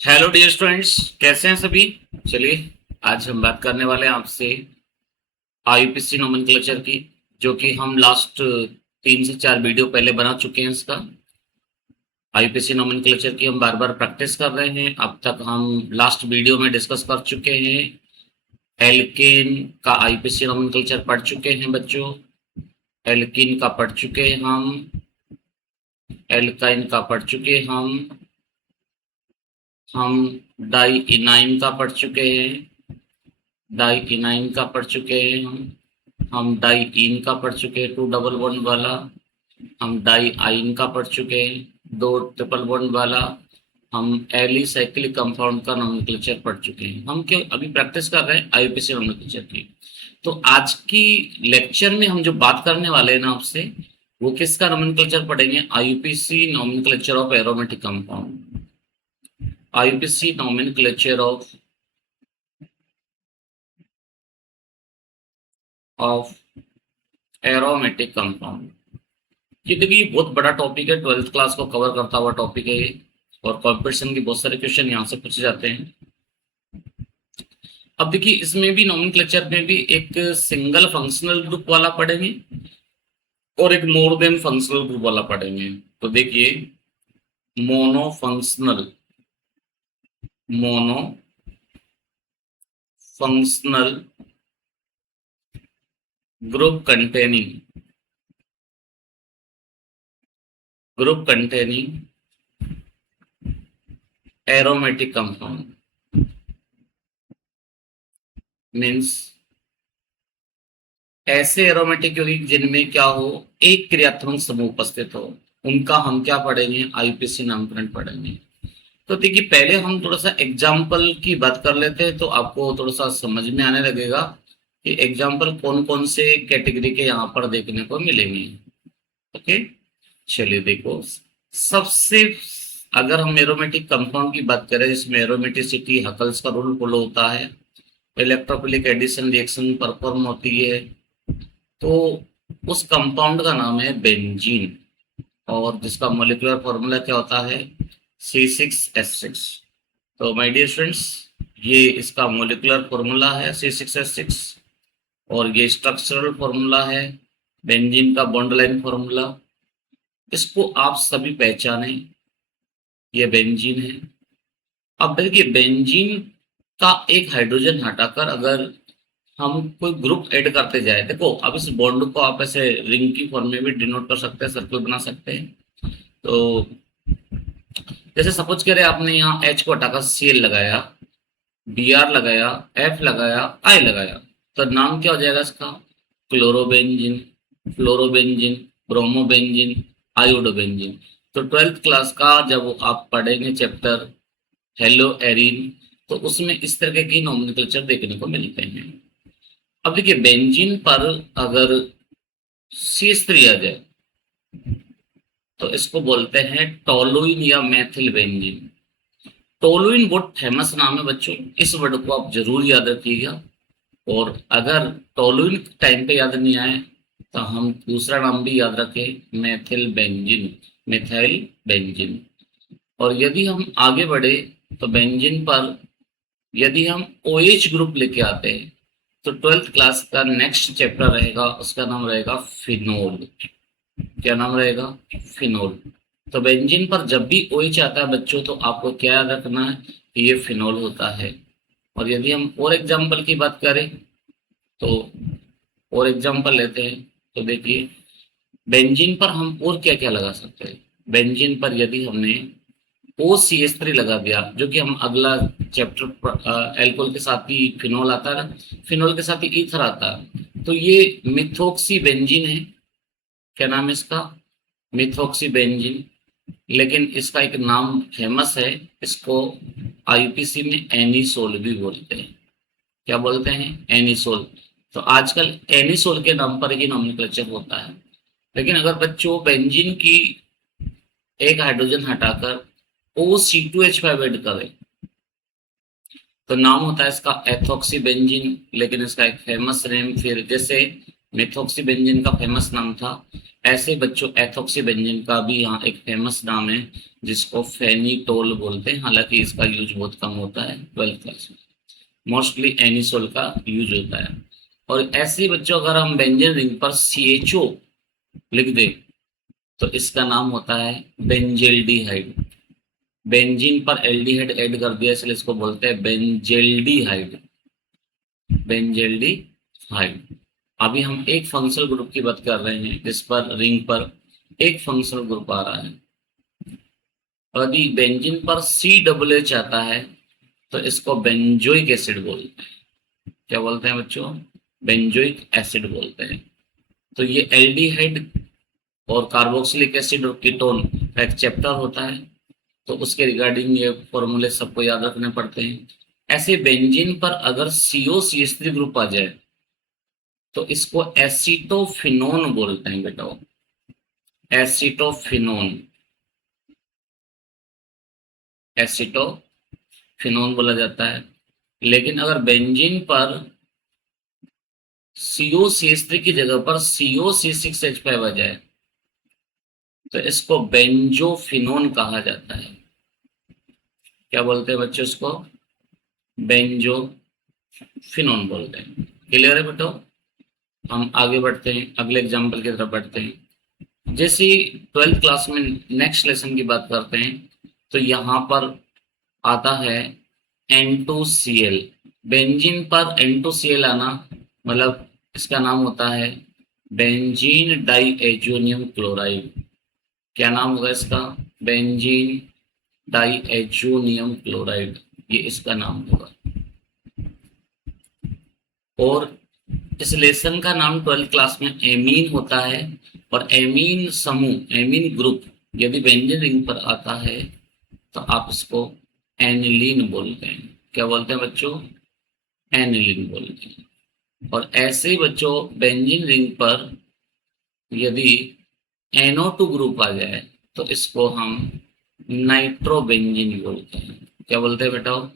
Hello dear students, कैसे हैं सभी। चलिए, आज हम बात करने वाले हैं आपसे आईयूपीएसी नोमेनक्लेचर की, जो कि हम लास्ट 3 से 4 वीडियो पहले बना चुके हैं। इसका आईयूपीएसी नोमेनक्लेचर की हम बार बार प्रैक्टिस कर रहे हैं। अब तक हम लास्ट वीडियो में डिस्कस कर चुके हैं, एल्केन का आईयूपीएसी नोमेनक्लेचर पढ़ चुके हैं बच्चों। एल्कीन का पढ़ चुके हैं हम, एल्काइन का पढ़ चुके हैं हम डाई इनाइन का पढ़ चुके हैं, डाई इनाइन का पढ़ चुके हैं हम डाई इन का पढ़ चुके हैं, 2 डबल 1 वाला। हम डाई आइन का पढ़ चुके हैं, 2 ट्रिपल 1 वाला। हम एलिसाइक्लिक कंपाउंड का नोमेनक्लेचर पढ़ चुके हैं। हम क्यों अभी प्रैक्टिस कर रहे हैं आईयूपीएसी नोमेनक्लेचर की। तो आज की लेक्चर में हम जो बात करने वाले हैं ना आपसे, वो किसका नोमेनक्लेचर पढ़ेंगे? IUPAC nomenclature of aromatic compound. IUPAC nomenclature of aromatic compound. ये देखिए, बहुत बड़ा टॉपिक है, 12th क्लास को कवर करता हुआ टॉपिक है ये, और कंपटीशन के बहुत सारे क्वेश्चन यहाँ से पूछे जाते हैं। अब देखिए, इसमें भी नोमेनक्लेचर में भी एक सिंगल फंक्शनल ग्रुप वाला पढ़ेंगे और एक मोर देन फंक्शनल ग्रुप वाला पढ़ेंगे। तो देखिए, mono functional, mono functional group containing aromatic compound means ऐसे एरोमेटिक यौगिक जिनमें क्या हो, एक क्रियात्मक समूह उपस्थित हो, उनका हम क्या पढ़ेंगे? आईयूपीएसी नामकरण पढ़ेंगे। तो देखिए, पहले हम थोड़ा सा एग्जाम्पल की बात कर लेते हैं, तो आपको थोड़ा सा समझ में आने लगेगा कि एग्जाम्पल कौन कौन से कैटेगरी के यहाँ पर देखने को मिलेंगे। ओके, चलिए देखो, सबसे अगर हम एरोमेटिक कंपाउंड की बात करें, जिसमें एरोमेटिसिटी हकल्स का रूल फॉलो होता है, इलेक्ट्रोफिलिक एडिशन रिएक्शन परफॉर्म होती है, तो उस कंपाउंड का नाम है बेंजीन, और जिसका मॉलिक्यूलर फॉर्मूला क्या होता है? C6H6। तो माय डियर स्टूडेंट्स, ये इसका मॉलिक्यूलर फॉर्मूला है C6H6, और ये स्ट्रक्चरल फॉर्मूला है बेंजीन का, बॉन्ड लाइन फॉर्मूला। इसको आप सभी पहचाने, ये बेंजीन है। अब देखिए, बेंजीन का एक हाइड्रोजन हटाकर अगर हम कोई ग्रुप ऐड करते जाए, देखो अब इस बॉन्ड को आप ऐसे रिंग की फॉर्म में भी डिनोट कर सकते हैं, सर्कल बना सकते हैं। तो जैसे सपोज करें, आपने यहाँ H को हटाकर Cl लगाया, Br लगाया, F लगाया, I लगाया, तो नाम क्या हो जाएगा इसका? Chlorobenzene, fluorobenzene, bromobenzene, iodobenzene. तो 12th क्लास का जब आप पढ़ेंगे चैप्टर हेलो एरिन, तो उसमें इस तरह की नोमेनक्लेचर देखने को मिलते हैं। अब देखिए, बेंजीन पर अगर C3 आ जाए, तो इसको बोलते हैं टोलुइन या मेथिल बेंजीन। टोलुइन बहुत फेमस नाम है बच्चों, इस वर्ड को आप जरूर याद रखिएगा। और अगर टोलुइन टाइम पे याद नहीं आए, तो हम दूसरा नाम भी याद रखें, मेथिल बेंजीन, मिथाइल बेंजीन। और यदि हम आगे बढ़े, तो बेंजीन पर यदि हम OH ग्रुप लेके आते हैं, तो 12th क्लास का नेक्स्ट चैप्टर रहेगा, उसका नाम रहेगा फिनोल। क्या नाम रहेगा? फिनोल। तो बेंजीन पर जब भी OH आता है बच्चों, तो आपको क्या याद रखना है कि ये फिनोल होता है। और यदि हम और एग्जाम्पल की बात करें, तो और एग्जाम्पल लेते हैं, तो देखिए, बेंजीन पर हम और क्या क्या लगा सकते हैं। बेंजीन पर यदि हमने OCH3 लगा दिया, जो कि हम अगला चैप्टर एल्कोहल के साथ ही फिनोल आता है ना, फिनोल के साथ ही ईथर आता है, तो ये मिथोक्सी बेंजीन है। क्या नाम है इसका? Methoxy benzene. लेकिन इसका एक नाम फेमस है, इसको आईयूपीएसी में एनिसोल भी बोलते हैं। क्या बोलते हैं? एनिसोल। तो आजकल एनिसोल के नाम पर ही नोमेनक्लेचर होता है। लेकिन अगर बच्चों बेंजीन की एक हाइड्रोजन हटाकर OC2H5 ऐड करें, तो नाम होता है इसका एथॉक्सी बेंजीन। लेकिन इसका एक फेमस नेम, फिर जैसे मेथॉक्सी बेंजीन का फेमस नाम था, ऐसे बच्चों एथॉक्सी बेंजीन का भी यहाँ एक फेमस नाम है जिसको फेनिटोल बोलते हैं। हालांकि इसका यूज बहुत कम होता है 12th क्लास में, मोस्टली एनिसोल का यूज होता है। और ऐसे बच्चों अगर हम बेंजीन रिंग पर CHO लिख दें तो इसका नाम होता है बेंजेल्डिहाइड। बेंजीन पर एल्डिहाइड ऐड कर दिया इसलिए इसको बोलते हैं बेंजेल्डिहाइड, बेंजेल्डिहाइड। अभी हम एक फंक्शनल ग्रुप की बात कर रहे हैं जिस पर रिंग पर एक फंक्शनल ग्रुप आ रहा है। यदि बेंजीन पर COOH आता है तो इसको बेंजोइक एसिड बोलते हैं। क्या बोलते हैं बच्चों? बेंजोइक एसिड बोलते हैं। तो ये एल्डिहाइड और कार्बोक्सिलिक एसिड और कीटोन का एक चैप्टर होता है, तो उसके रिगार्डिंग ये फॉर्मूले सबको याद रखने पड़ते हैं। ऐसे बेंजीन पर अगर COCH3 ग्रुप आ जाए तो इसको एसीटोफिनोन बोलते हैं बेटा, एसीटोफिनोन, एसीटोफिनोन बोला जाता है। लेकिन अगर बेंजीन पर COCH3 की जगह पर COC6H5 आ जाए तो इसको बेंजोफिनोन कहा जाता है। क्या बोलते हैं बच्चों? इसको बेंजोफिनोन बोलते हैं। क्लियर है बेटो? हम आगे बढ़ते हैं, अगले एग्जाम्पल की तरफ बढ़ते हैं। जैसे 12th क्लास में नेक्स्ट लेसन की बात करते हैं तो यहाँ पर आता है N2Cl। बेंजीन पर N2Cl आना मतलब इसका नाम होता है बेंजीन डाइएजोनियम क्लोराइड। क्या नाम होगा इसका? बेंजीन डाइएजोनियम क्लोराइड, ये इसका नाम होगा। और इस लेसन का नाम 12th क्लास में एमीन होता है। और एमीन समूह, एमीन ग्रुप यदि बेंजीन रिंग पर आता है तो आप इसको एनिलीन बोलते हैं। क्या बोलते हैं बच्चों? एनिलीन बोलते हैं। और ऐसे बच्चों बेंजीन रिंग पर यदि NO2 ग्रुप आ जाए तो इसको हम नाइट्रोबेंजीन बोलते हैं। क्या बोलते हैं बेटा?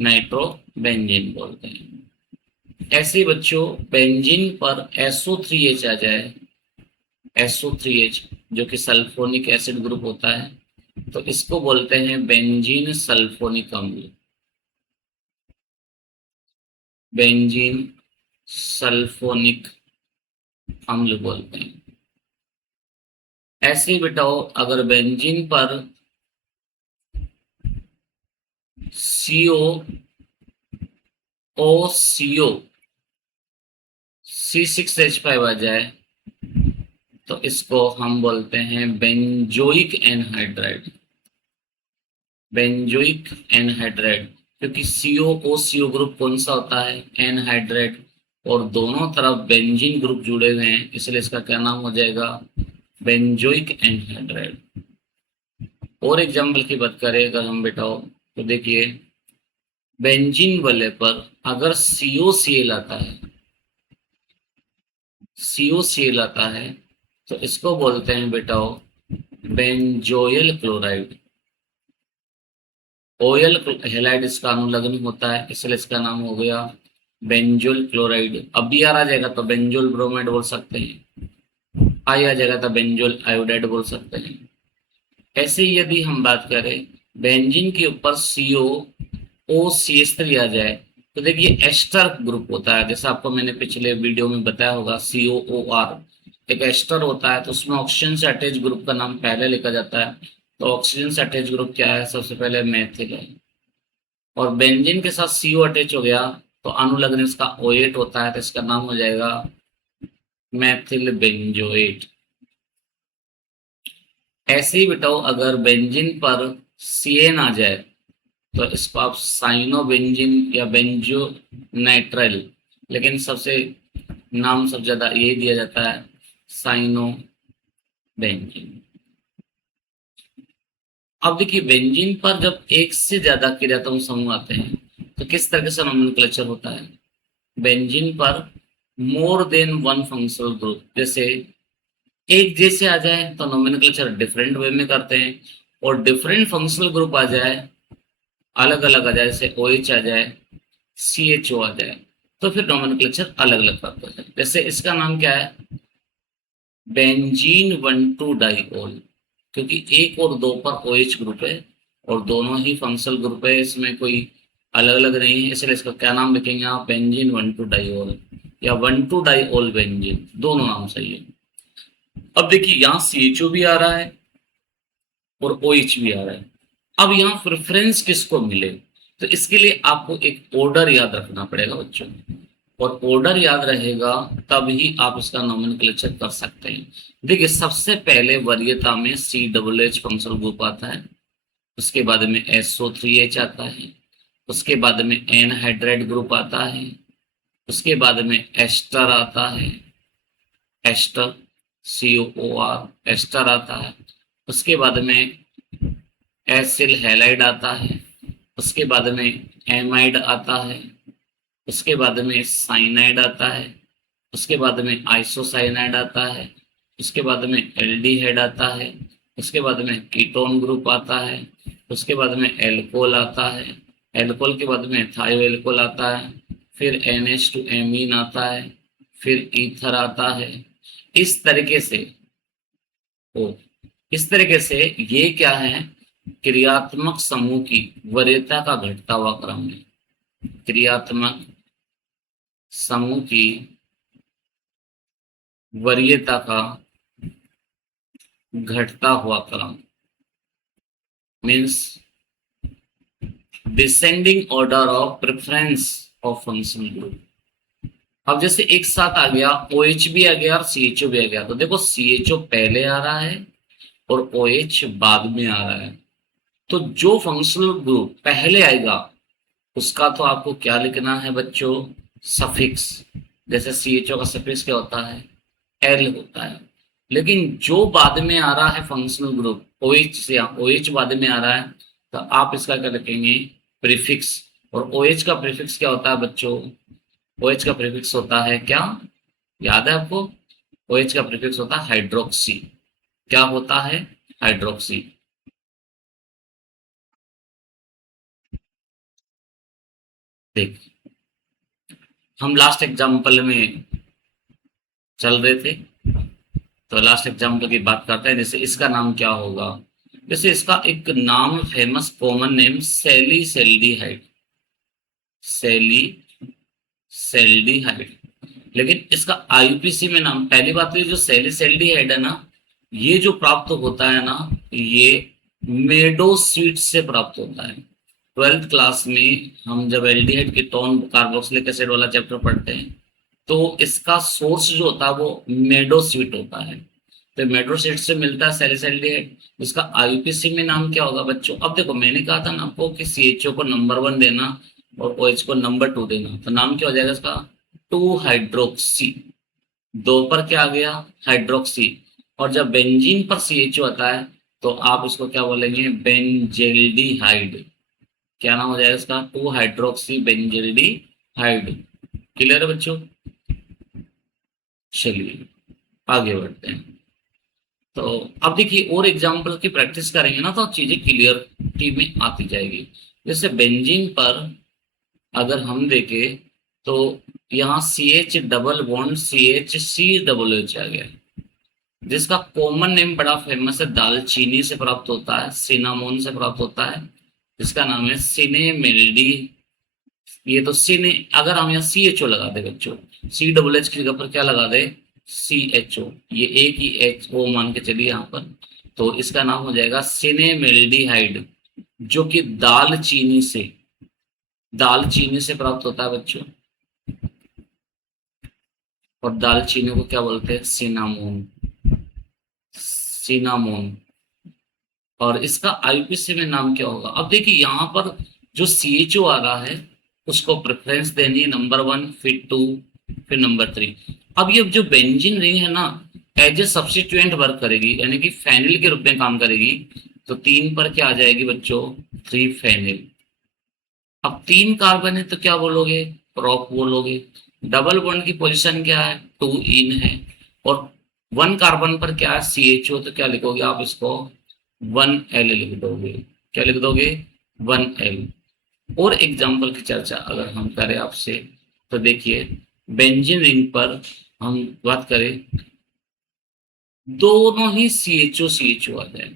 नाइट्रोबेंजीन बोलते हैं। ऐसे बच्चों बेंजीन पर SO3H आ जाए, SO3H जो कि सल्फोनिक एसिड ग्रुप होता है, तो इसको बोलते हैं बेंजीन सल्फोनिक अम्ल, बेंजीन सल्फोनिक अम्ल बोलते हैं। ऐसे बेटाओ अगर बेंजीन पर COOCO C6H5 आ जाए तो इसको हम बोलते हैं बेंजोइक एनहाइड्राइड, बेंजोइक एनहाइड्राइड। क्योंकि COO ग्रुप कौन सा होता है? एनहाइड्राइड। और दोनों तरफ बेंजीन ग्रुप जुड़े हुए हैं इसलिए इसका क्या नाम हो जाएगा? Benzoic anhydride. और एग्जाम्पल की बात करें अगर हम बेटाओ तो देखिए बेंजीन वाले पर अगर COCl आता है, COCl आता है तो इसको बोलते हैं बेटाओ बेंजोयल क्लोराइड। ओयल हेलाइड इसका अनुलग्न होता है इसलिए इसका नाम हो गया बेंजोल क्लोराइड। अब बी आर आ जाएगा तो बेंजोल ब्रोमाइड बोल सकते हैं, आई आ जाएगा तो बेंजोल आयोडाइड बोल सकते हैं। ऐसे ही यदि हम बात करें बेंजीन के ऊपर COOCH3 आ जाए तो देखिए एस्टर ग्रुप होता है, जैसा आपको मैंने पिछले वीडियो में बताया होगा COOR एक एस्टर होता है। तो उसमें ऑक्सीजन से अटैच ग्रुप का नाम पहले लिखा जाता है। तो ऑक्सीजन से अटैच ग्रुप क्या है? सबसे पहले मेथिल है। और बेंजीन के साथ CO अटैच हो गया तो अनुलग्न इसका OH होता है तो इसका नाम हो जाएगा मेथिल बेंजोएट। ऐसे ही बेटाओ अगर बेंजीन पर CN आ जाए तो इसको आप साइनोबेंजीन या बेंजो नाइट्राइल, लेकिन सबसे नाम सबसे ज्यादा यही दिया जाता है साइनोबेंजीन। अब देखिए बेंजीन पर जब एक से ज्यादा क्रियात्मक समूह आते हैं तो किस तरह से नोमेनक्लेचर होता है? बेंजीन पर more than one functional group, जैसे एक जैसे आ जाए तो नोमेनक्लेचर डिफरेंट वे में करते हैं। और डिफरेंट फंक्शनल ग्रुप आ जाए, अलग अलग आ जाए, जैसे OH आ जाए, CHO आ जाए तो फिर नोमेनक्लेचर अलग अलग करते हैं। जैसे इसका नाम क्या है, बेंजीन 1,2 डाइओल, क्योंकि 1 और 2 पर OH ग्रुप है और दोनों ही फंक्शनल ग्रुप है, इसमें कोई अलग अलग नहीं है, इसलिए इसका क्या नाम लिखेंगे आप, बेंजीन 1,2 डाइओल या 1,2 डाइओल बेंजीन, दोनों नाम सही है। अब देखिए यहाँ CHO भी आ रहा है और OH भी आ रहा है। अब यहाँ प्रेफरेंस किसको मिले, तो इसके लिए आपको एक ऑर्डर याद रखना पड़ेगा बच्चों, और ऑर्डर याद रहेगा तभी आप इसका नोमेनक्लेचर कर सकते हैं। देखिए सबसे पहले वरीयता में COOH फंक्शनल ग्रुप आता है, उसके बाद में SO3H आता है, उसके बाद में एनहाइड्राइड ग्रुप आता है, उसके बाद में एस्टर आता है, एस्टर COOR एस्टर आता है, उसके बाद में एसिल हैलाइड आता है, उसके बाद में एमाइड आता है, उसके बाद में साइनाइड आता है, उसके बाद में आइसोसाइनाइड आता है, उसके बाद में एल्डिहाइड आता है, उसके बाद में कीटोन ग्रुप आता है, उसके बाद में एल्कोहल आता है, एल्कोहल के बाद में थायोएल्कोहल आता है, फिर NH2 एमीन आता है, फिर ईथर आता है। इस तरीके से ये क्या है, क्रियात्मक समूह की वरीयता का घटता हुआ क्रम है, क्रियात्मक समूह की वरीयता का घटता हुआ क्रम, means descending order of preference of functional group. अब जैसे एक साथ आ गया, OH भी आ गया और CHO भी आ गया, तो देखो CHO पहले आ रहा है और OH बाद में आ रहा है, तो जो फंक्शनल ग्रुप पहले आएगा उसका तो आपको क्या लिखना है बच्चों, सफिक्स। जैसे CHO का सफिक्स क्या होता है, L होता है। लेकिन जो बाद में आ रहा है फंक्शनल ग्रुप OH से, OH बाद में आ रहा है, तो आप इसका क्या लिखेंगे, प्रीफिक्स। और OH का प्रीफिक्स क्या होता है बच्चों, OH का प्रीफिक्स होता है क्या, याद है आपको, OH का प्रीफिक्स होता है हाइड्रोक्सी। क्या होता है, हाइड्रोक्सी। देख हम लास्ट एग्जाम्पल में चल रहे थे, तो लास्ट एग्जाम्पल की बात करते हैं। जैसे इसका नाम क्या होगा, जैसे इसका एक नाम फेमस कॉमन नेम सेल्डिहाइड, सेल्डिहाइड। लेकिन इसका IUPAC में नाम, पहली बात तो ये जो सेल्डिहाइड है ना, ये जो प्राप्त होता है ना, ये मेडोस्वीट से प्राप्त होता है। 12th क्लास में हम जब एल्डिहाइड कीटोन कार्बोक्सिलिक एसिड वाला चैप्टर पढ़ते हैं, तो इसका सोर्स जो होता है वो मेडोस्वीट होता है, तो मेडोस्वीट से मिलता है सैलिसाइल्डिहाइड। इसका IUPAC में नाम क्या होगा बच्चों, अब देखो मैंने कहा था ना आपको कि CHO को नंबर 1 देना और OH को नंबर 2 देना, तो नाम क्या हो जाएगा इसका, 2 हाइड्रोक्सी। 2 पर क्या आ गया, हाइड्रोक्सी। और जब बेंजीन पर CHO आता है तो आप इसको क्या बोलेंगे, बेंजेल्डिहाइड। क्या नाम हो जाएगा इसका, 2 हाइड्रोक्सी बेंजेल्डिहाइड। क्लियर है बच्चों, चलिए आगे बढ़ते हैं। तो अब देखिए और एग्जाम्पल की प्रैक्टिस करेंगे ना, तो चीजें क्लियरिटी में आती जाएगी। जैसे बेंजीन पर अगर हम देखें तो यहाँ CH डबल बॉन्ड CH आ गया, जिसका कॉमन नेम बड़ा फेमस है, दालचीनी से प्राप्त होता है, सिनामोन से प्राप्त होता है, जिसका नाम है सिनेमेल्डी। ये तो सिने, अगर हम यहाँ CHO लगा दे बच्चों, CH की जगह पर क्या लगा दे, CHO, ये एक ही HO मान के चलिए यहाँ पर, तो इसका नाम हो जाएगा सिनेमेल्डिहाइड, जो कि दालचीनी से प्राप्त होता है बच्चों। और दालचीनी को क्या बोलते हैं, सिनामोन। और इसका IUPAC में नाम क्या होगा, अब देखिए यहाँ पर जो CHO आ रहा है उसको प्रेफरेंस देनी है नंबर 1, फिर 2, फिर नंबर 3। अब ये जो बेंजीन रिंग है ना, एज ए सब्स्टिट्यूएंट वर्क करेगी, यानी कि फेनिल के रूप में काम करेगी, तो 3 पर क्या आ जाएगी बच्चों, 3 फेनिल। अब 3 कार्बन है तो क्या बोलोगे, प्रॉप बोलोगे। डबल बॉन्ड की पोजीशन क्या है, 2 इन है, और 1 कार्बन पर क्या है, CHO, तो क्या लिखोगे आप इसको, 1L लिख दोगे। क्या लिख दोगे, 1L। और एग्जाम्पल की चर्चा अगर हम करें आपसे, तो देखिए बेंजीन रिंग पर हम बात करें, दोनों ही CHO आ जाए,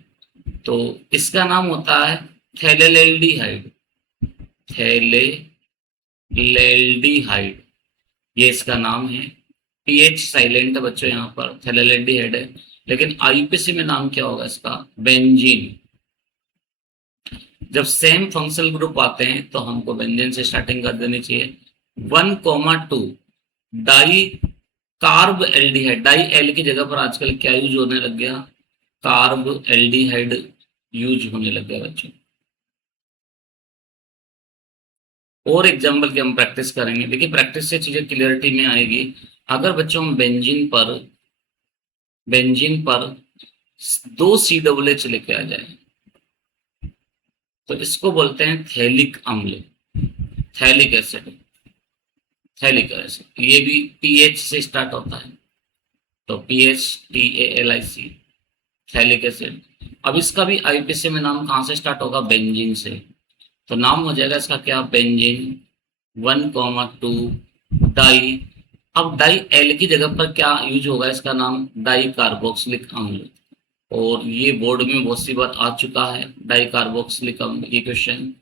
तो इसका नाम होता है थैलेलेल्डिहाइड। थैलेलेल्डिहाइड, ये इसका नाम है। पीएच साइलेंट है बच्चों, यहाँ पर थैलेलेल्डिहाइड है, लेकिन आईपीसी में नाम क्या होगा इसका? बेंजीन। जब सेम फंक्शनल ग्रुप आते हैं तो हमको बेंजीन से स्टार्टिंग कर देनी चाहिए। 1,2 dicarbaldehyde, dial की जगह पर आजकल क्या यूज होने लग गया? कार्ब एल्डिहाइड यूज होने लग गया बच्चों। और एग्जाम्पल की हम प्रैक्टिस करेंगे, देखिए प्रैक्टिस से चीजें क्लियरिटी में आएगी। अगर बच्चों हम बेंजीन पर 2 COOH लेके आ जाए तो इसको बोलते हैं थैलिक अम्ल, थैलिक एसिड। थैलिक एसिड ये भी TH से स्टार्ट होता है, तो PHTALIC, थैलिक एसिड। अब इसका भी आईपीसी में नाम कहाँ से स्टार्ट होगा? बेंजीन से, तो नाम हो जाएगा इसका क्या? Benzene 1,2 di. अब डाई एल की जगह पर क्या यूज होगा? इसका नाम डाई कार्बोक्सिलिक अम्ल। और ये बोर्ड में बहुत सी बार आ चुका है डाई कार्बोक्सिलिक अम्ल की क्वेश्चन,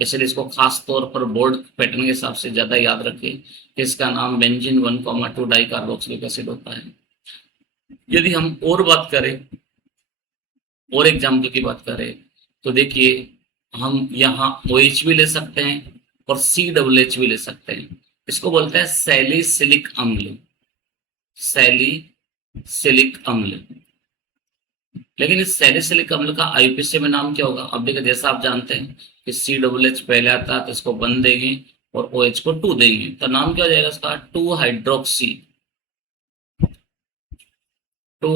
इसलिए इसको खास तौर पर बोर्ड पैटर्न के हिसाब से ज्यादा याद रखें कि इसका नाम बेंजीन 1,2 डाई कार्बोक्सिलिक एसिड होता है। यदि हम और बात करें, और एग्जाम्पल की बात करें, तो देखिए हम यहाँ OH भी ले सकते हैं और COOH भी ले सकते हैं। इसको बोलते हैं सैलिसिलिक अम्ल, सैलिसिलिक अम्ल। लेकिन इस सैलिसिलिक अम्ल का आईपीसी में नाम क्या होगा? अब देखिए जैसा आप जानते हैं कि COOH पहले आता है तो इसको 1 देंगे और OH को 2 देंगे, तो नाम क्या हो जाएगा इसका? 2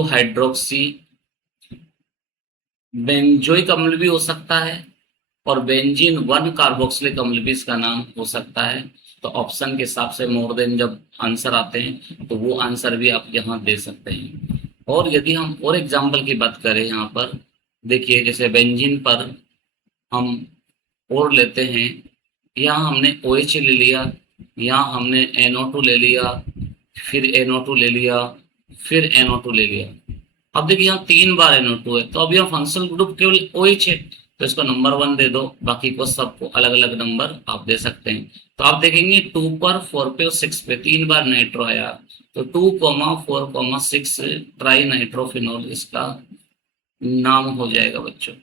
हाइड्रोक्सी बेंजोइक अम्ल भी हो सकता है, और बेंजीन 1 कार्बोक्सिलिक अम्ल भी इसका नाम हो सकता है। तो ऑप्शन के हिसाब से मोर देन जब आंसर आते हैं तो वो आंसर भी आप यहाँ दे सकते हैं। और यदि हम और एग्जाम्पल की बात करें यहाँ पर, देखिए जैसे बेंजीन पर हम और लेते हैं, यहाँ हमने OH ले लिया, यहाँ हमने NO2 ले लिया, फिर NO2 ले लिया, फिर NO2 ले लिया। अब देखिए यहाँ 3 बार NO2 है, तो अब यहाँ फंक्शनल ग्रुप केवल OH है, तो इसको नंबर 1 दे दो, बाकी को सबको अलग अलग नंबर आप दे सकते हैं। तो आप देखेंगे 2 पर, 4 पे और 6 पे 3 बार नाइट्रो आया, तो 2,4,6 ट्राई नाइट्रोफिनॉल इसका नाम हो जाएगा बच्चों,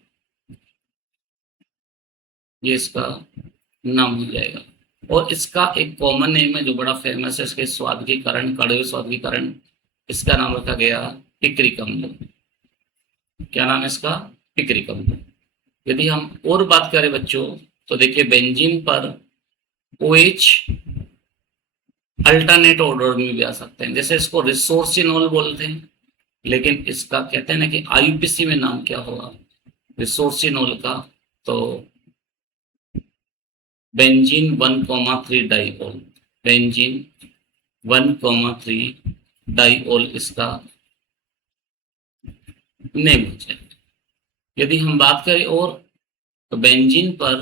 ये इसका नाम हो जाएगा। और इसका एक कॉमन नेम है जो बड़ा फेमस है इसके स्वाद के कारण, कड़वे स्वाद के कारण, इसका नाम रखा गया पिक्रिक अम्ल। क्या नाम है इसका? पिक्रिक अम्ल। यदि हम और बात करें बच्चों, तो देखिए बेंजीन पर OH अल्टरनेट ऑर्डर में भी आ सकते हैं, जैसे इसको रिसोर्सिनोल बोलते हैं, लेकिन इसका कहते हैं ना कि आईपीसी में नाम क्या होगा रिसोर्सिनोल का? तो बेंजीन 1,3 डाइओल, बेंजीन 1,3 डाइओल इसका नेम हो जाएगा। यदि हम बात करें और, तो बेंजीन पर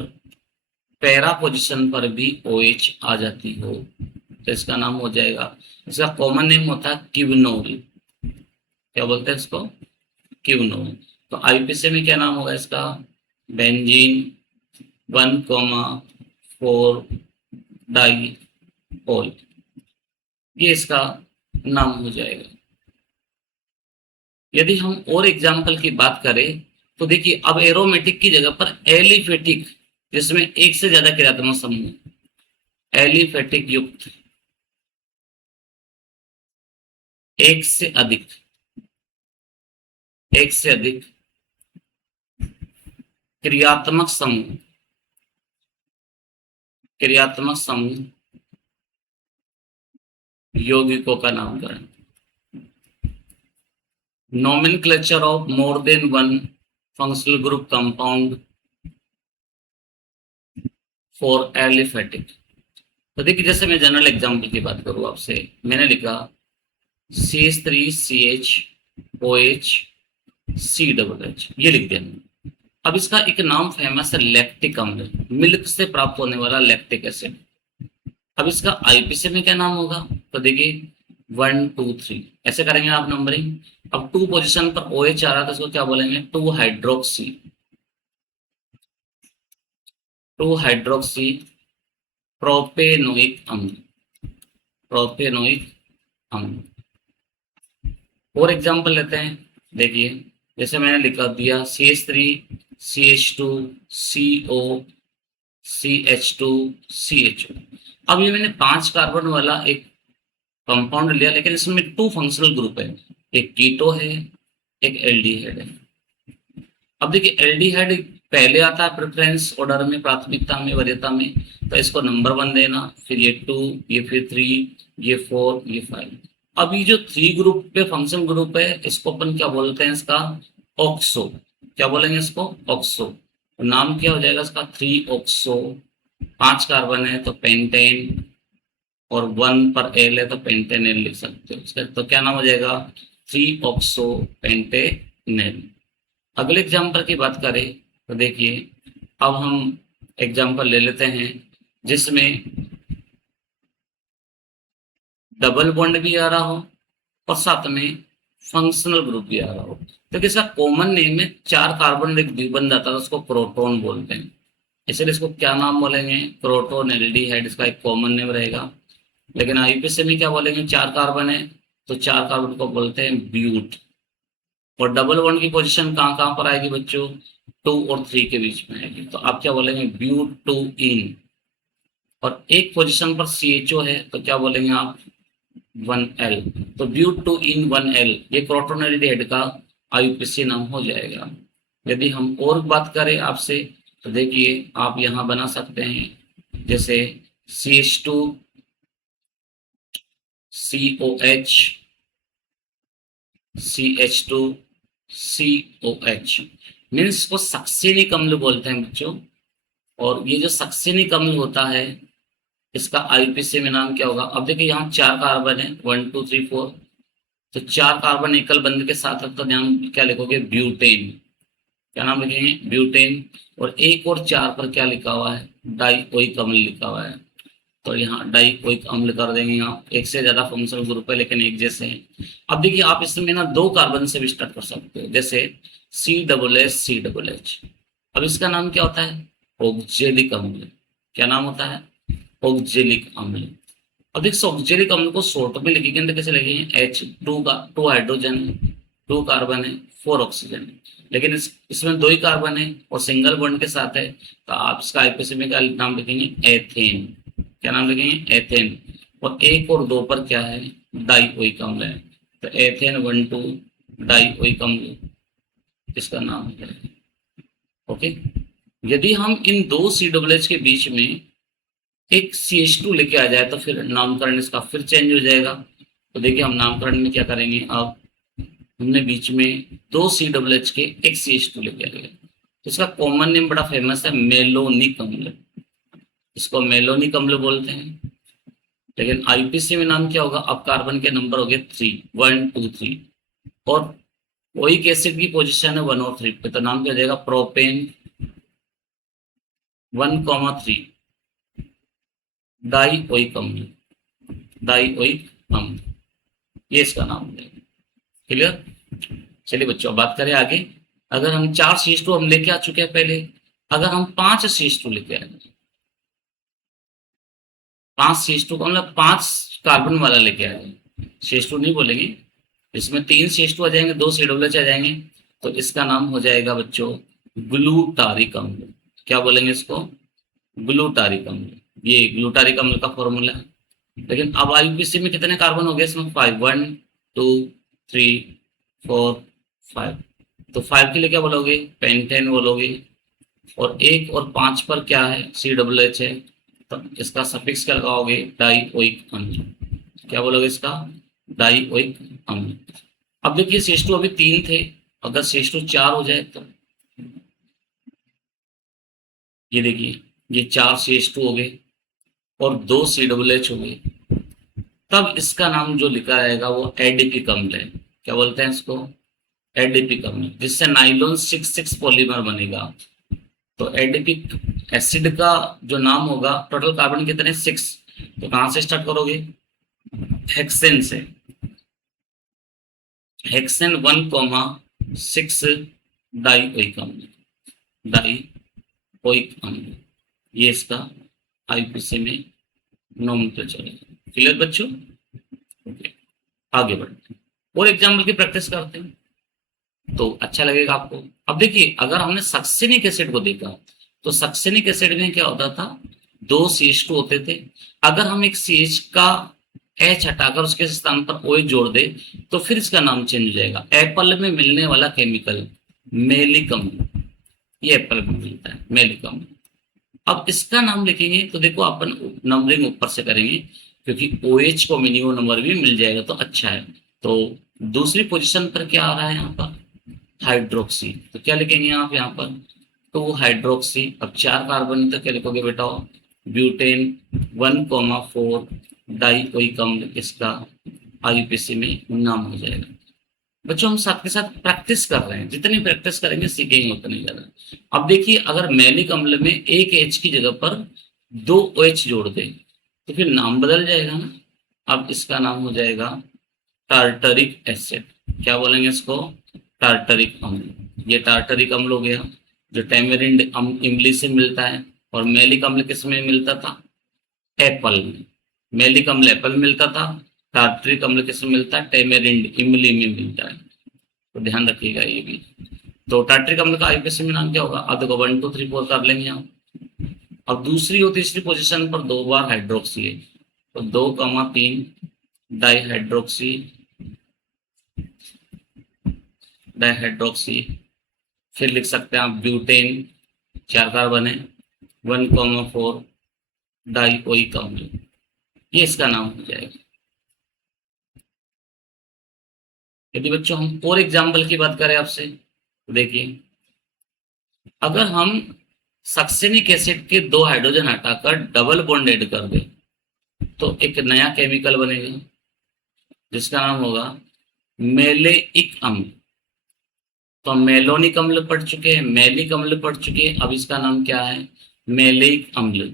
पैरा पोजीशन पर भी OH आ जाती हो तो इसका नाम हो जाएगा, इसका कॉमन नेम होता है क्यूनोल। क्या बोलते हैं इसको? क्यूनोल। तो आईपीसी में क्या नाम होगा इसका? बेंजीन 1,4 डाइओल, ये इसका नाम हो जाएगा। यदि हम और एग्जाम्पल की बात करें, तो देखिए अब एरोमेटिक की जगह पर एलिफेटिक, जिसमें एक से ज्यादा क्रियात्मक समूह, एलिफेटिक युक्त एक से अधिक क्रियात्मक समूह यौगिकों का नामकरण। Nomenclature of more than one functional group compound for aliphatic. तो देखिए जैसे मैं जनरल एग्जाम्पल की बात करूं आपसे, मैंने लिखा CH3CHOH COOH, ये लिख दिया। अब इसका एक नाम फेमस है लैक्टिक अम्ल, मिल्क से प्राप्त होने वाला लैक्टिक एसिड। अब इसका आईपीसी में क्या नाम होगा, तो देखिए 1 2 3 ऐसे करेंगे आप नंबरिंग। अब 2 पोजीशन पर OH आ रहा था, इसको क्या बोलेंगे, 2 हाइड्रोक्सी प्रोपेनोइक अम्ल, प्रोपेनोइक अम्ल। और एग्जांपल लेते हैं, देखिए जैसे मैंने लिखा दिया CH3 CH2 CO CH2 CHO। अब ये मैंने 5 कार्बन वाला एक कंपाउंड लिया, लेकिन इसमें 2 फंक्शनल ग्रुप है, एक कीटो है, एक एल्डिहाइड है। अब देखिए एल्डिहाइड पहले आता है प्रेफरेंस ऑर्डर में, प्राथमिकता में, वरीयता में, तो इसको नंबर 1 देना, फिर ये 2, ये फिर 3, ये 4, ये 5। अब ये जो 3 ग्रुप पे फंक्शन ग्रुप है, इसको अपन क्या बोलते हैं, इसका ऑक्सो। क्या बोलेंगे इसको, ऑक्सो। तो नाम क्या हो जाएगा इसका, 3 ऑक्सो। 5 कार्बन है तो पेंटेन, और 1 पर एल है तो पेंटेनेल लिख सकते हो उसका, तो क्या नाम हो जाएगा, 3 ऑक्सो पेंटेनेल। अगले एग्जाम्पल की बात करें तो देखिए, अब हम एग्जाम्पल ले लेते हैं जिसमें डबल बॉन्ड भी आ रहा हो और साथ में फंक्शनल ग्रुप भी आ रहा हो। तो इसका कॉमन नेम है, 4 कार्बन एक द्विबंध आता है, उसको प्रोटॉन बोलते हैं, इसलिए इसको क्या नाम बोलेंगे, प्रोटोन एल्डिहाइड, इसका एक कॉमन नेम रहेगा। लेकिन आईपीसी में क्या बोलेंगे, 4 कार्बन है तो 4 कार्बन को बोलते हैं ब्यूट। और डबल बॉन्ड की पोजीशन कहाँ कहाँ पर आएगी बच्चों, 2 और 3 के बीच में आएगी, तो आप क्या बोलेंगे, ब्यूट 2 इन। और एक पोजीशन पर CHO है तो क्या बोलेंगे आप, 1L। तो ब्यूट 2 इन 1L, ये प्रोटोन एल्डिहाइड का आईपीसी नाम हो जाएगा। यदि हम और बात करें आपसे, तो देखिए आप यहाँ बना सकते हैं, जैसे CH2 COH CH2 COH, means को सक्सेनिक अम्ल बोलते हैं बच्चों। और ये जो सक्सेनिक अम्ल होता है, इसका आईपीसी में नाम क्या होगा। अब देखिए यहाँ 4 कार्बन है, 1 2 3 4, तो 4 कार्बन एकल बंध के साथ तो ध्यान क्या लिखोगे, ब्यूटेन। क्या नाम लिखेंगे, ब्यूटेन। और 1 और 4 पर क्या लिखा हुआ है, डाइओइक अम्ल लिखा हुआ है, तो यहाँ डाइओइक अम्ल कर देंगे। यहाँ एक से ज्यादा फंक्शनल ग्रुप है लेकिन एक जैसे हैं। अब देखिए आप इसमें ना 2 कार्बन से भी स्टार्ट कर सकते हो, जैसे CHH। अब इसका नाम क्या होता है, ऑक्जेलिक अम्ल। क्या नाम होता है, ऑक्जेलिक अम्ल। अब देखिए ऑक्जेलिक अम्ल को शॉर्ट में लिखेंगे तो कैसे लिखेंगे, H2 का 2 हाइड्रोजन है, 2 कार्बन है, 4 ऑक्सीजन है, लेकिन इसमें 2 ही कार्बन है और सिंगल बॉन्ड के साथ है, तो आप इसका आईपीसी में क्या नाम लिखेंगे, एथेन। क्या नाम लिखेंगे, एथेन। और 1 और 2 पर क्या है, डाइओइक अम्ल है, तो एथेन 1 2 डाइओइक अम्ल इसका नाम है। ओके। यदि हम इन 2 COOH के बीच में एक CH2 लेके आ जाए तो फिर नामकरण इसका फिर चेंज हो जाएगा। तो देखिए हम नामकरण में क्या करेंगे, अब हमने बीच में 2 COOH के एक CH2 लेके आ गए, तो इसका कॉमन नेम बड़ा फेमस है, मेलोनिक अम्ल। इसको मेलोनिक अम्ल बोलते हैं। लेकिन आईपीसी में नाम क्या होगा, अब कार्बन के नंबर हो गए 3, 1 2 3, और ओइक एसिड की पोजीशन है 1 और 3 पे, तो नाम क्या हो जाएगा, प्रोपेन 1,3 डाइओइक अम्ल, डाइओइक अम्ल, ये इसका नाम है। क्लियर। चलिए बच्चों बात करें आगे। अगर हम 4 CH2 हम लेके आ चुके हैं पहले, अगर हम 5 CH2 लेके आए, 5 CH2 का मतलब 5 कार्बन वाला लेके आए, CH2 नहीं बोलेंगे, इसमें 3 CH2 आ जाएंगे, 2 COOH आ जाएंगे, तो इसका नाम हो जाएगा बच्चों ग्लूटारिक अम्ल। क्या बोलेंगे इसको, ग्लूटारिक अम्ल। ये ग्लूटारिक अम्ल का फॉर्मूला है। लेकिन अब आईपीसी में कितने कार्बन हो गए इसमें, 5, 1 2 3 4 5, तो 5 के लिए क्या बोलोगे, पेंटेन बोलोगे। और 1 और 5 पर क्या है, COOH है, तो इसका सफिक्स क्या लगाओगे, डाइओइक अम्ल। क्या बोलोगे इसका, डाइओइक अम्ल। अब देखिए CH2 अभी 3 थे, अगर CH2 4 हो जाए तो ये देखिए ये 4 CH2 हो गए और 2 COOH हो गए, तब इसका नाम जो लिखा रहेगा वो एडिपिक अम्ल है। क्या बोलते हैं इसको, एडिपिक अम्ल, जिससे नाइलॉन 6 पॉलीमर बनेगा। तो एडिपिक एसिड का जो नाम होगा, टोटल कार्बन कितने, 6, तो कहां से स्टार्ट करोगे? हेक्सेन से। हेक्सेन 1,6 डाइओइक अम्ल, डाइओइक अम्ल, ये इसका आईपीसी में नोमेनक्लेचर है। क्लियर बच्चों? ओके, आगे बढ़ते हैं और एग्जाम्पल की प्रैक्टिस करते हैं तो अच्छा लगेगा आपको। अब देखिए, अगर हमने सक्सेनिक एसिड को देखा तो सक्सेनिक एसिड में क्या होता था, 2 CH2 होते थे। अगर हम एक CH का H हटाकर उसके स्थान पर OH जोड़ दे तो फिर इसका नाम चेंज हो जाएगा। एप्पल में मिलने वाला केमिकल मेलिक अम्ल, ये एप्पल में मिलता है मेलिक अम्ल। अब इसका नाम लिखेंगे तो देखो अपन नंबरिंग ऊपर से करेंगे क्योंकि OH को मिनिमम नंबर भी मिल जाएगा तो अच्छा है। तो दूसरी पोजीशन पर क्या आ रहा है यहाँ पर? हाइड्रोक्सी। तो क्या लिखेंगे आप यहाँ पर? 2 हाइड्रोक्सी। अब 4 कार्बन तो क्या लिखोगे बेटा? ब्यूटेन 1,4 डाइओइक अम्ल, इसका आईयूपीएसी में नाम हो जाएगा। बच्चों हम साथ के साथ प्रैक्टिस कर रहे हैं, जितनी प्रैक्टिस करेंगे सीखेंगे उतनी ज्यादा। अब देखिए, अगर मैलिक अम्ल में एक H की जगह पर 2 OH जोड़ दे तो फिर नाम बदल जाएगा ना। अब इसका नाम हो जाएगा टार्टरिक एसिड। क्या बोलेंगे इसको? टार्टरिक अम्ल। ये टार्टरिक अम्ल हो गया जो टैमरिंड इमली से मिलता है। और मैलिक अम्ल किस में मिलता था? एप्पल में। मैलिक अम्ल एप्पल में मिलता था, टार्टरिक अम्ल किस में मिलता है? टैमरिंड इमली में मिलता है। तो ध्यान रखिएगा ये भी। तो टार्टरिक अम्ल का आईपीसी में नाम क्या होगा? अब देखो 1 2 3 4 कर लेंगे हम। अब दूसरी और तीसरी पोजीशन पर 2 बार हाइड्रोक्सी है तो 2,3 डाइहाइड्रोक्सी, डाइहाइड्रोक्सी। फिर लिख सकते हैं आप ब्यूटेन, 4 कार्बन है, 1,4 डाइओइक अम्ल, ये इसका नाम हो जाएगा। यदि बच्चों हम और एग्जाम्पल की बात करें आपसे तो देखिए, अगर हम सक्सेनिक एसिड के 2 हाइड्रोजन हटाकर डबल बॉन्ड ऐड कर दें तो एक नया केमिकल बनेगा जिसका नाम होगा मेलेइक अम्ल। तो हम मेलोनिक अम्ल पढ़ चुके हैं, मेलिक अम्ल पढ़ चुके हैं, अब इसका नाम क्या है? मेलेइक अम्ल।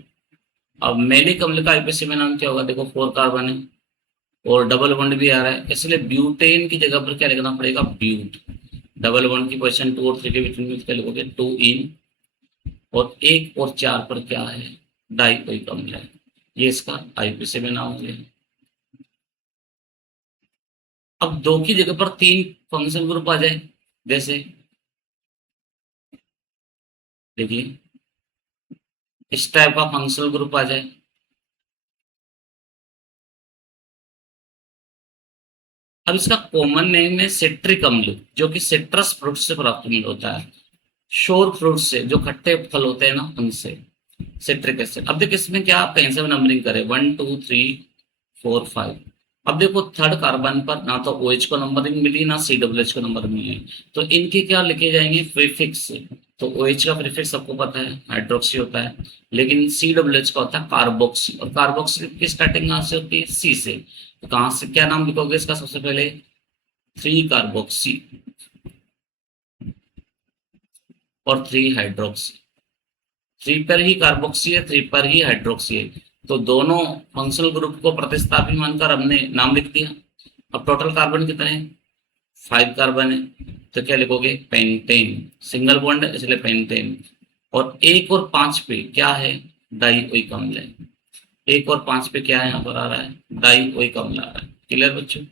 अब मेलिक अम्ल का आईपीसी में नाम क्या होगा? देखो 4 कार्बन है और डबल बॉन्ड भी आ रहा है, इसलिए ब्यूटेन की जगह पर क्या लिखना पड़ेगा? ब्यूट। डबल बॉन्ड की पोजीशन 2 और 3 के बीच में क्या लिखोगे? 2 इन। और 1 और 4 पर क्या है? डाइओइक अम्ल है, ये इसका आईपीसी में नाम हो गया। अब 2 की जगह पर 3 फंक्शनल ग्रुप आ जाए, जैसे देखिए इस टाइप का फंक्शनल ग्रुप आ जाए। अब इसका कॉमन नेम है सिट्रिक अम्ल, जो कि सिट्रस फ्रूट से प्राप्त होता है, शोर फ्रूट से, जो खट्टे फल होते हैं ना उनसे, सिट्रिक एसिड। अब देखिए इसमें क्या आप कहीं से भी नंबरिंग करें 1 2 3 4 5। अब देखो थर्ड कार्बन पर ना तो OH को नंबरिंग मिली ना COH को नंबर मिली, तो इनके क्या लिखे जाएंगे? प्रीफिक्स। तो OH का प्रीफिक्स सबको पता है हाइड्रोक्सी होता है, लेकिन COH का होता है कार्बोक्सी। और कार्बोक्सी की स्टार्टिंग कहाँ से होती है? C से। तो कहाँ से क्या नाम लिखोगे इसका? सबसे पहले 3 कार्बोक्सी और 3 हाइड्रोक्सी। 3 पर ही कार्बोक्सी है, 3 पर ही हाइड्रोक्सी है, तो दोनों फंक्शनल ग्रुप को प्रतिस्थापी मानकर हमने नाम लिख दिया। अब टोटल कार्बन कितने हैं? 5 कार्बन है, तो क्या लिखोगे? पेंटेन। सिंगल बॉन्ड है इसलिए पेंटेन। और 1 और 5 पे क्या है? डाइओइक अम्ल है। 1 और 5 पे क्या है यहाँ पर आ रहा है? डाइओइक अम्ल आ रहा है। क्लियर बच्चों?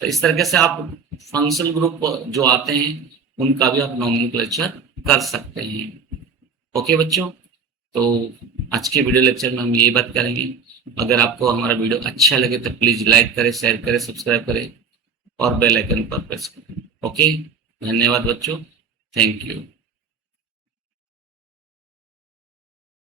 तो इस तरीके से आप फंक्शनल ग्रुप जो आते हैं उनका भी आप नोमेनक्लेचर कर सकते हैं। ओके बच्चों, तो आज के वीडियो लेक्चर में हम यही बात करेंगे। अगर आपको हमारा वीडियो अच्छा लगे तो प्लीज लाइक करें, शेयर करें, सब्सक्राइब करें और बेल आइकन पर प्रेस करें। ओके, धन्यवाद बच्चों, थैंक यू।